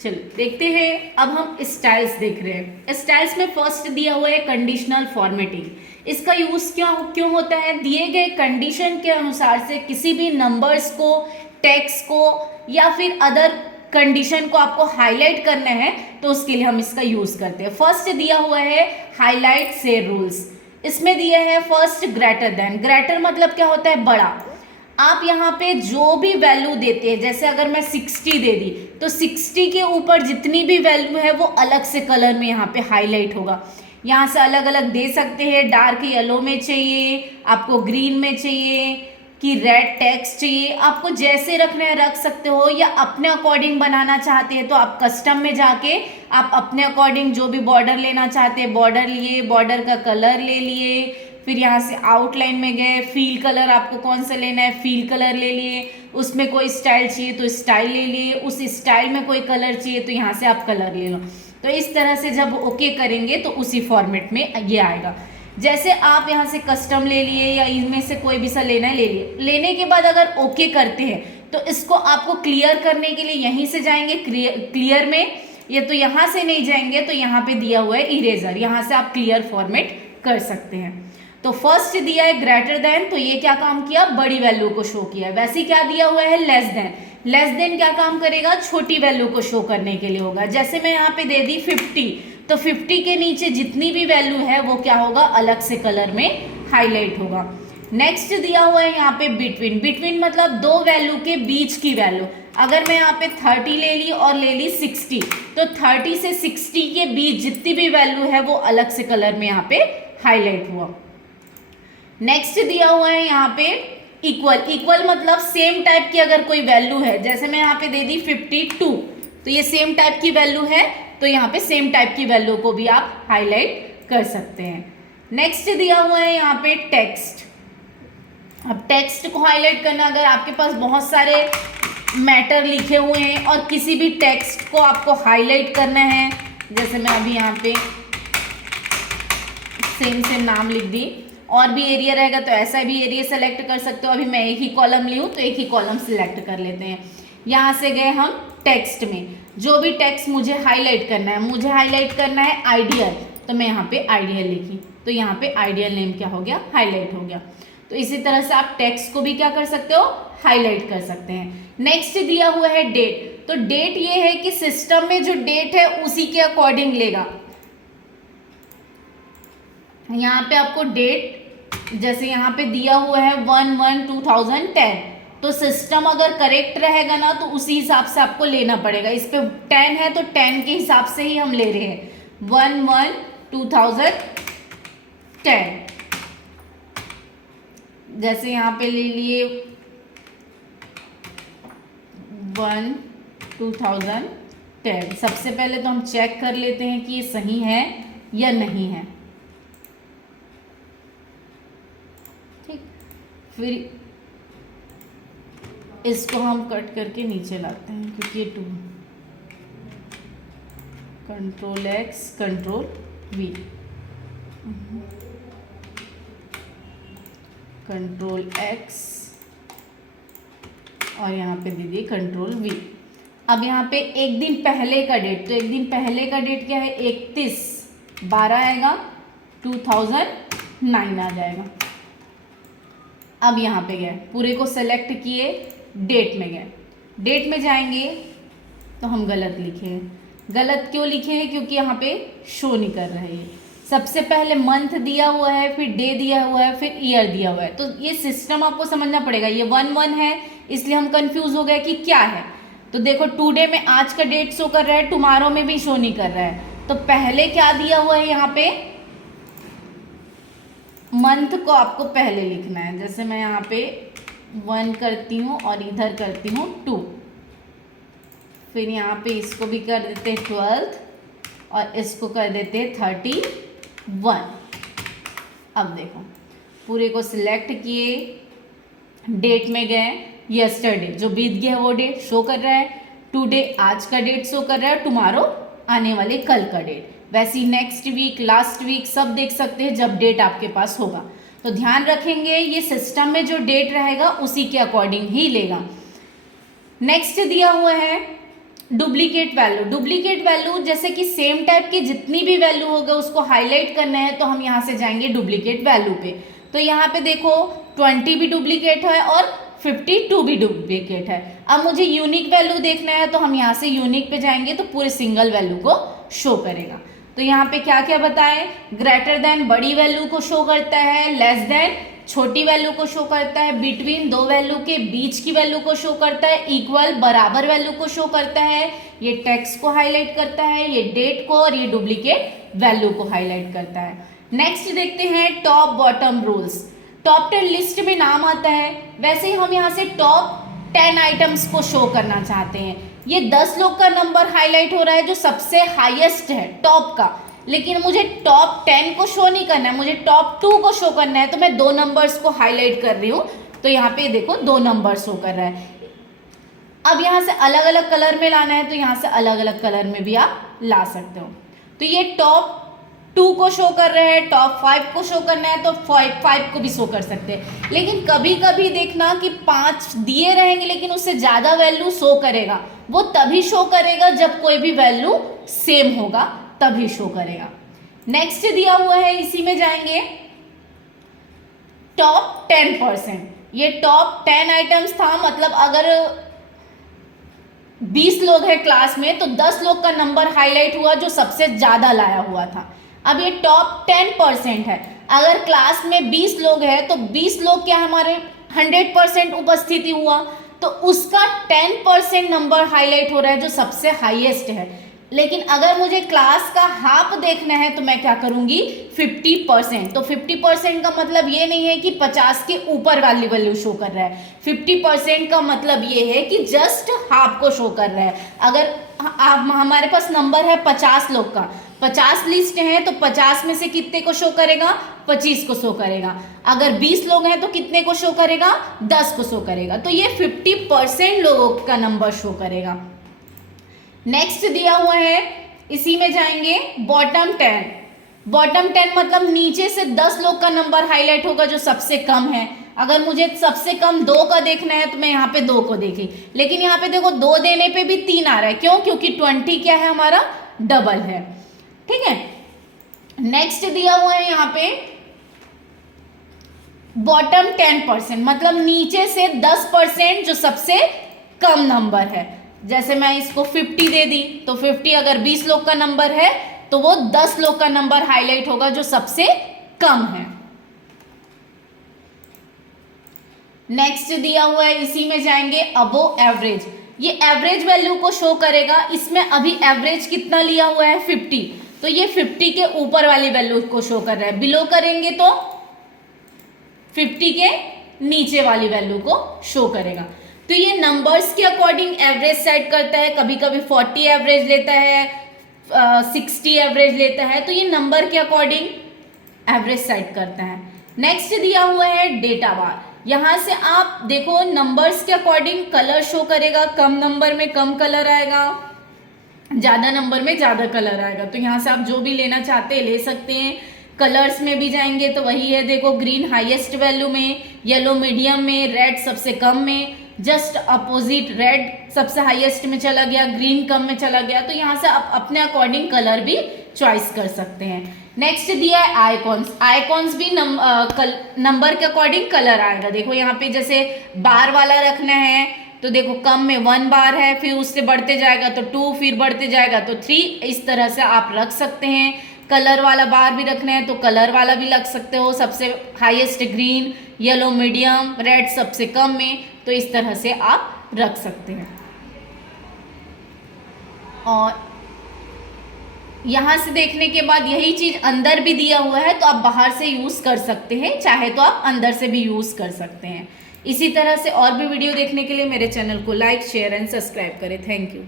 चलो देखते हैं। अब हम स्टाइल्स देख रहे हैं। स्टाइल्स में फर्स्ट दिया हुआ है कंडीशनल फॉर्मेटिंग। इसका यूज क्यों होता है? दिए गए कंडीशन के अनुसार से किसी भी नंबर्स को, टेक्स्ट को या फिर अदर कंडीशन को आपको हाईलाइट करना है तो उसके लिए हम इसका यूज करते हैं। फर्स्ट दिया हुआ है हाईलाइट से रूल्स। इसमें दिया है फर्स्ट ग्रेटर देन। ग्रेटर मतलब क्या होता है? बड़ा। आप यहाँ पे जो भी वैल्यू देते हैं, जैसे अगर मैं 60 दे दी तो 60 के ऊपर जितनी भी वैल्यू है वो अलग से कलर में यहाँ पे हाईलाइट होगा। यहाँ से अलग अलग दे सकते हैं। डार्क येलो में चाहिए आपको, ग्रीन में चाहिए कि रेड टेक्स्ट चाहिए, आपको जैसे रखना है रख सकते हो, या अपने अकॉर्डिंग बनाना चाहते हैं तो आप कस्टम में जाके आप अपने अकॉर्डिंग जो भी बॉर्डर लेना चाहते हैं बॉर्डर लिए, बॉर्डर का कलर ले लिए, फिर यहाँ से आउटलाइन में गए, फील कलर आपको कौन सा लेना है फील कलर ले लिए, उसमें कोई स्टाइल चाहिए तो स्टाइल ले लिए, उस स्टाइल में कोई कलर चाहिए तो यहाँ से आप कलर ले लो। तो इस तरह से जब ओके करेंगे तो उसी फॉर्मेट में ये आएगा। जैसे आप यहाँ से कस्टम ले लिए या इनमें से कोई भी सा लेना है ले लिए। लेने के बाद अगर ओके करते हैं तो इसको आपको क्लियर करने के लिए यहीं से जाएंगे क्लियर में, या तो यहाँ से नहीं जाएंगे तो यहाँ पे दिया हुआ है इरेजर, यहाँ से आप क्लियर फॉर्मेट कर सकते हैं। तो फर्स्ट दिया है ग्रेटर देन, तो ये क्या काम किया? बड़ी वैल्यू को शो किया। वैसे क्या दिया हुआ है? Less than. लेस देन क्या काम करेगा? छोटी वैल्यू को शो करने के लिए होगा। जैसे मैं यहाँ पे दे दी 50, तो 50 के नीचे जितनी भी वैल्यू है वो क्या होगा? अलग से कलर में हाईलाइट होगा। नेक्स्ट दिया हुआ है यहाँ पे बिटवीन। बिटवीन मतलब दो वैल्यू के बीच की वैल्यू। अगर मैं यहाँ पे 30 ले ली और ले ली 60, तो 30 से 60 के बीच जितनी भी वैल्यू है वो अलग से कलर में यहाँ पे हाईलाइट हुआ। नेक्स्ट दिया हुआ है यहाँ पे इक्वल। इक्वल मतलब सेम टाइप की अगर कोई वैल्यू है, जैसे मैं यहाँ पे दे दी 52, तो ये सेम टाइप की वैल्यू है तो यहाँ पे सेम टाइप की वैल्यू को भी आप हाईलाइट कर सकते हैं। नेक्स्ट दिया हुआ है यहाँ पे टेक्स्ट। अब टेक्स्ट को हाईलाइट करना, अगर आपके पास बहुत सारे मैटर लिखे हुए हैं और किसी भी टेक्स्ट को आपको हाईलाइट करना है, जैसे मैं अभी यहाँ पे सेम नाम लिख दी, और भी एरिया रहेगा तो ऐसा भी एरिया सेलेक्ट कर सकते हो। अभी मैं एक ही कॉलम ली हूँ तो एक ही कॉलम सिलेक्ट कर लेते हैं। यहाँ से गए हम टेक्स्ट में, जो भी टेक्स्ट मुझे हाईलाइट करना है, मुझे हाईलाइट करना है आइडियल, तो मैं यहाँ पे आइडियल लिखी, तो यहाँ पे आइडियल नेम क्या हो गया? हाईलाइट हो गया। तो इसी तरह से आप टेक्स्ट को भी क्या कर सकते हो? हाईलाइट कर सकते हैं। नेक्स्ट दिया हुआ है डेट। तो डेट ये है कि सिस्टम में जो डेट है उसी के अकॉर्डिंग लेगा। यहाँ पे आपको डेट, जैसे यहाँ पे दिया हुआ है 1/1/2010, तो सिस्टम अगर करेक्ट रहेगा ना तो उसी हिसाब से आपको लेना पड़ेगा। इस पे 10 है तो 10 के हिसाब से ही हम ले रहे हैं, 1/1/2010। जैसे यहाँ पे ले लिए 1/2010। सबसे पहले तो हम चेक कर लेते हैं कि ये सही है या नहीं है। ठीक, फिर इसको हम कट करके नीचे लाते हैं क्योंकि ये 2, Ctrl+X Ctrl+V, Ctrl+X और यहाँ पे दे दिए Ctrl+V। अब यहाँ पे एक दिन पहले का डेट, तो एक दिन पहले का डेट क्या है? 31/12 आएगा, 2009 आ जाएगा। अब यहाँ पे गए, पूरे को सेलेक्ट किए, डेट में गए। डेट में जाएंगे तो हम गलत लिखे हैं। गलत क्यों लिखे हैं? क्योंकि यहाँ पे शो नहीं कर रहा है। सबसे पहले मंथ दिया हुआ है, फिर डे दिया हुआ है, फिर ईयर दिया हुआ है। तो ये सिस्टम आपको समझना पड़ेगा। ये 1/1 है इसलिए हम कंफ्यूज हो गए कि क्या है। तो देखो टुडे में आज का डेट शो कर रहा है, टुमारो में भी शो नहीं कर रहा है। तो पहले क्या दिया हुआ है? यहाँ पे मंथ को आपको पहले लिखना है। जैसे मैं यहाँ पे 1 करती हूँ और इधर करती हूँ 2, फिर यहाँ पे इसको भी कर देते हैं 12 और इसको कर देते हैं 31। अब देखो पूरे को सिलेक्ट किए, डेट में गए, यस्टरडे जो बीत गया वो डेट शो कर रहा है, टुडे आज का डेट शो कर रहा है, टुमारो आने वाले कल का डेट। वैसे ही नेक्स्ट वीक, लास्ट वीक सब देख सकते हैं जब डेट आपके पास होगा। तो ध्यान रखेंगे ये सिस्टम में जो डेट रहेगा उसी के अकॉर्डिंग ही लेगा। नेक्स्ट दिया हुआ है डुप्लीकेट वैल्यू जैसे कि सेम टाइप की जितनी भी वैल्यू होगा उसको हाईलाइट करना है, तो हम यहाँ से जाएंगे डुप्लीकेट वैल्यू पे। तो यहाँ पे देखो 20 भी डुप्लीकेट है और 52 भी डुप्लीकेट है। अब मुझे यूनिक वैल्यू देखना है, तो हम यहाँ से यूनिक पे जाएंगे तो पूरे सिंगल वैल्यू को शो करेगा। तो यहाँ पे क्या क्या बताएं, ग्रेटर देन बड़ी वैल्यू को शो करता है, लेस देन छोटी वैल्यू को शो करता है, बिटवीन दो वैल्यू के बीच की वैल्यू को शो करता है, इक्वल बराबर वैल्यू को शो करता है, ये टेक्स्ट को हाईलाइट करता है, ये डेट को, और ये डुप्लीकेट वैल्यू को हाईलाइट करता है। नेक्स्ट देखते हैं top bottom rules. Top 10 list में नाम आता है, वैसे ही हम यहाँ से टॉप 10 आइटम्स को शो करना चाहते हैं। ये 10 लोग का नंबर हाईलाइट हो रहा है जो सबसे हाईएस्ट है टॉप का, लेकिन मुझे टॉप 10 को शो नहीं करना है, मुझे टॉप 2 को शो करना है, तो मैं 2 नंबर्स को हाईलाइट कर रही हूँ। तो यहाँ पे देखो 2 नंबर शो कर रहा है। अब यहाँ से अलग अलग कलर में लाना है, तो यहाँ से अलग अलग कलर में भी आप ला सकते हो। तो ये टॉप 2 को शो कर रहे हैं, टॉप 5 को शो करना है तो 5 को भी शो कर सकते हैं। लेकिन कभी कभी देखना कि 5 दिए रहेंगे लेकिन उससे ज़्यादा वैल्यू शो करेगा, वो तभी शो करेगा जब कोई भी वैल्यू सेम होगा, तभी शो करेगा। नेक्स्ट दिया हुआ है, इसी में जाएंगे टॉप 10%। ये टॉप 10 आइटम्स था, मतलब अगर 20 लोग हैं क्लास में तो 10 लोग का नंबर हाईलाइट हुआ जो सबसे ज्यादा लाया हुआ था। अब ये टॉप 10% है, अगर क्लास में 20 लोग हैं तो 20 लोग क्या हमारे 100% उपस्थिति हुआ, तो उसका 10% नंबर हाईलाइट हो रहा है जो सबसे हाईएस्ट है। लेकिन अगर मुझे क्लास का हाफ देखना है तो मैं क्या करूंगी 50%। तो 50% का मतलब ये नहीं है कि 50 के ऊपर वाली वैल्यू शो कर रहा है, 50% का मतलब ये है कि जस्ट हाफ को शो कर रहा है। अगर हमारे पास नंबर है 50 लोग का, 50 लिस्ट है तो 50 में से कितने को शो करेगा, 25 को शो करेगा। अगर 20 लोग हैं तो कितने को शो करेगा, 10 को शो करेगा। तो ये 50% लोगों का नंबर शो करेगा। नेक्स्ट दिया हुआ है, इसी में जाएंगे बॉटम 10। बॉटम 10 मतलब नीचे से 10 लोग का नंबर हाईलाइट होगा जो सबसे कम है। अगर मुझे सबसे कम 2 का देखना है तो मैं यहाँ पे 2 को देखी, लेकिन यहाँ पे देखो 2 देने पे भी 3 आ रहा है, क्यों? क्योंकि 20 क्या है हमारा, डबल है। ठीक है। नेक्स्ट दिया हुआ है यहाँ पे बॉटम 10%, मतलब नीचे से 10% जो सबसे कम नंबर है। जैसे मैं इसको 50 दे दी तो 50 अगर 20 लोग का नंबर है तो वो 10 लोग का नंबर हाईलाइट होगा जो सबसे कम है। नेक्स्ट दिया हुआ है, इसी में जाएंगे अबोव एवरेज। ये एवरेज वैल्यू को शो करेगा। इसमें अभी एवरेज कितना लिया हुआ है 50, तो ये 50 के ऊपर वाली वैल्यू को शो कर रहा है। बिलो करेंगे तो 50 के नीचे वाली वैल्यू को शो करेगा। तो ये नंबर्स के अकॉर्डिंग एवरेज सेट करता है, कभी कभी 40 एवरेज लेता है, 60 एवरेज लेता है, तो ये नंबर के अकॉर्डिंग एवरेज सेट करता है। नेक्स्ट दिया हुआ है डेटा बार। यहाँ से आप देखो नंबर्स के अकॉर्डिंग कलर शो करेगा, कम नंबर में कम कलर आएगा, ज़्यादा नंबर में ज़्यादा कलर आएगा। तो यहाँ से आप जो भी लेना चाहते हैं ले सकते हैं। कलर्स में भी जाएंगे तो वही है, देखो ग्रीन हाईएस्ट वैल्यू में, येलो मीडियम में, रेड सबसे कम में, जस्ट अपोजिट रेड सबसे हाईएस्ट में चला गया, ग्रीन कम में चला गया। तो यहाँ से आप अपने अकॉर्डिंग कलर भी चॉइस कर सकते हैं। नेक्स्ट दिया है आइकॉन्स। आइकॉन्स भी नंबर के अकॉर्डिंग कलर आएगा। देखो यहाँ पे जैसे बार वाला रखना है तो देखो कम में 1 बार है, फिर उससे बढ़ते जाएगा तो 2, फिर बढ़ते जाएगा तो 3, इस तरह से आप रख सकते हैं। कलर वाला बार भी रखना है तो कलर वाला भी रख सकते हो, सबसे highest green, yellow medium, red सबसे कम में, तो इस तरह से आप रख सकते हैं। और यहाँ से देखने के बाद यही चीज़ अंदर भी दिया हुआ है तो आप बाहर से यूज़ कर सकते हैं, चाहे तो आप अंदर से भी यूज़ कर सकते हैं। इसी तरह से और भी वीडियो देखने के लिए मेरे चैनल को लाइक, शेयर एंड सब्सक्राइब करें। Thank you.